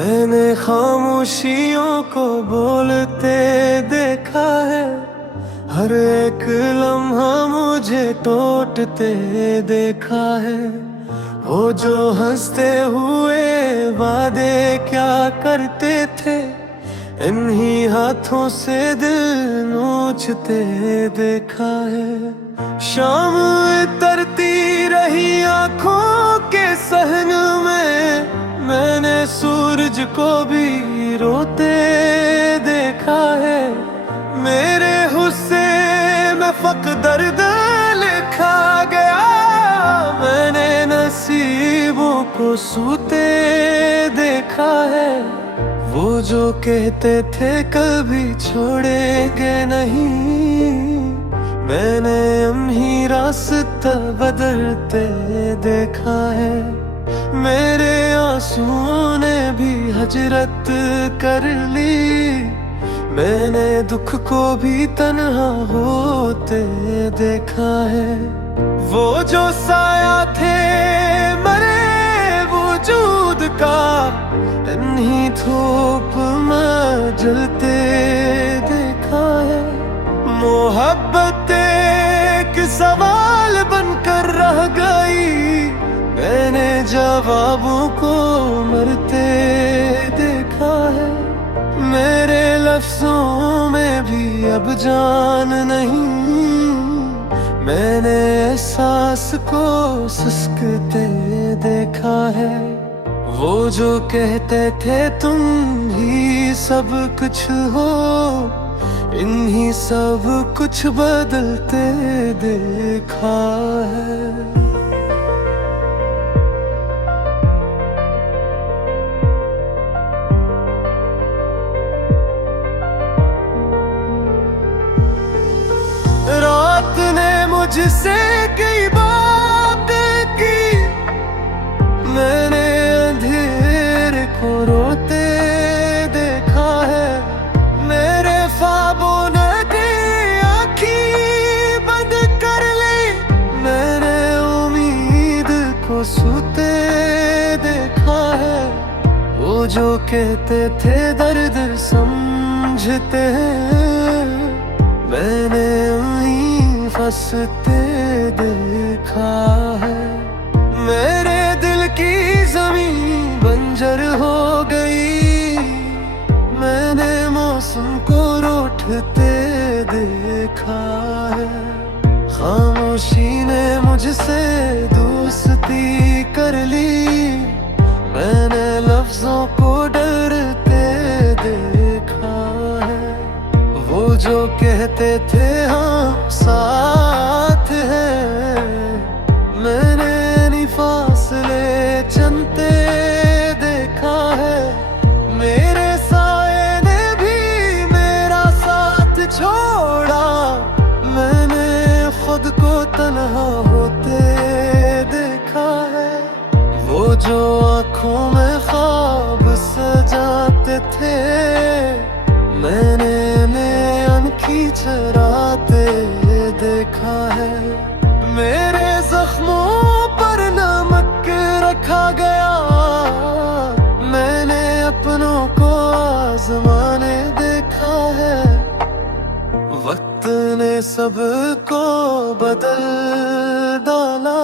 मैंने खामोशियों को बोलते देखा है, हर एक लम्हा मुझे टोटते देखा है। वो जो हंसते हुए वादे क्या करते थे, इन्हीं हाथों से दिल नोचते देखा है। शाम उतरती रही आंखों के सहन में, मैंने सूरज को भी रोते देखा है। मेरे हुस्से में फक दर्द लिखा गया, मैंने नसीबों को सूते देखा है। वो जो कहते थे कभी छोड़ेंगे नहीं, मैंने उन्हीं रास्ता बदलते देखा है। मेरे आंसुओं ने भी हजरत कर ली, मैंने दुख को भी तन्हा होते देखा है। वो जो साया थे मरे वजूद का, इन्हीं धूप में जलते देखा है। मोहब्बत एक सवाल बनकर रह गई, मैंने जवाबों को मरते देखा है। मेरे लफ्जों में भी अब जान नहीं, मैंने एहसास को सिसकते देखा है। वो जो कहते थे तुम ही सब कुछ हो, इन्हीं सब कुछ बदलते देखा है। रात ने मुझसे कई बातें की, मैंने अंधेरे को रोते देखा है। मेरे ख्वाबों ने आँखें बंद कर ली, मैंने उम्मीद को सोते देखा है। वो जो कहते थे दर्द समझते हैं, मैंने उन्हीं फंसते देखा है। मेरे दिल की जमीन बंजर हो गई, मैंने मौसम को रूठते देखा है। खामोशी ने मुझसे दोस्ती कर ली, मैंने लफ्जों को डरते देखा है। वो जो कहते थे हम साथ हैं, मैंने नहीं फासले चलते देखा है। मेरे साए ने भी मेरा साथ छोड़ा, मैंने खुद को तन्हा होते देखा है। वो जो आँखों में ख्वाब सजाते थे, मैंने अनखी चराते देखा है। मेरे जख्मों पर नमक रखा गया, मैंने अपनों को आजमाने देखा है। वक्त ने सबको बदल डाला,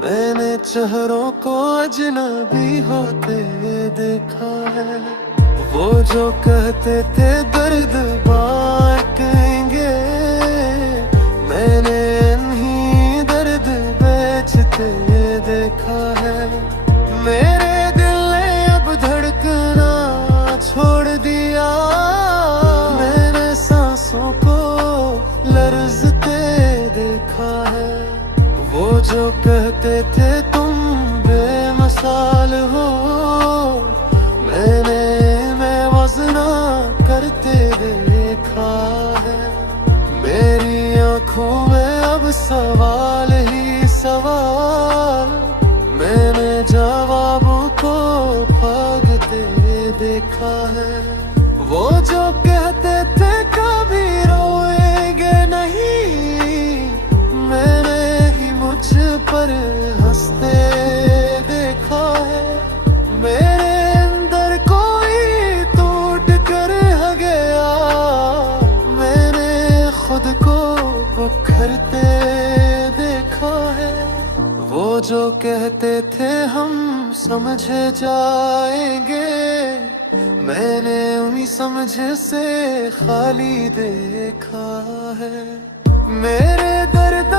मैंने चेहरों को अजनबी होते देखा है। वो जो कहते थे दर्द बांटेंगे, मैंने इन्हीं दर्द बेचते देखा है। मेरे दिल ने अब धड़कना छोड़ दिया, मैंने सांसों को लर्जते देखा है। वो जो कहते थे तुम बेमिसाल हो, मैंने करते देखा है। मेरी आंखों में अब सवाल ही सवाल, मैंने जवाबों को भागते देखा है। वो जो कहते थे कभी रोएंगे नहीं, मैंने ही मुझ पर हंसते देखा है। मेरे समझ से खाली देखा है। मेरे दर्द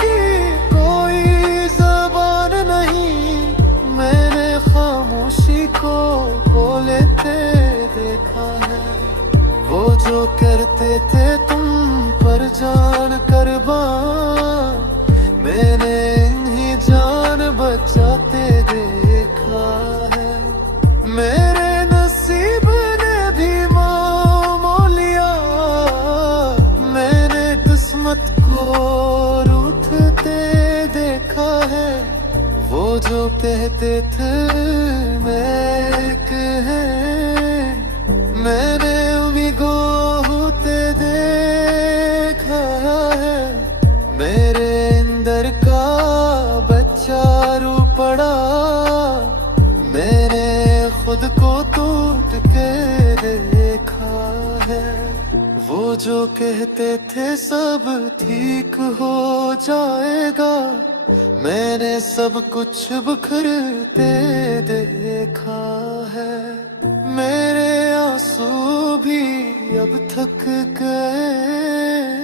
की कोई ज़बान नहीं, मैंने खामोशी को बोलते देखा है। वो जो कहते थे तुम पर जान कुर्बान, मैंने इन्हीं जान बचाते देखा है। मेरे नसीब ने भी मोल लिया, मैंने किस्मत को रूठते देखा है। वो जो कहते थे मैं एक है, मैंने उन्हीं को होते देखा है। मेरे अंदर का बच्चा रो पड़ा, मैंने खुद को टूट के देखा है। वो जो कहते थे सब ठीक हो जाएगा, मैंने सब कुछ बिखरते देखा है। मेरे आंसू भी अब थक गए,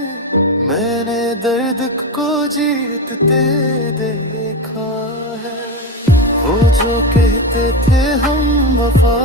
मैंने दर्द को जीतते देखा है। वो जो कहते थे हम वफा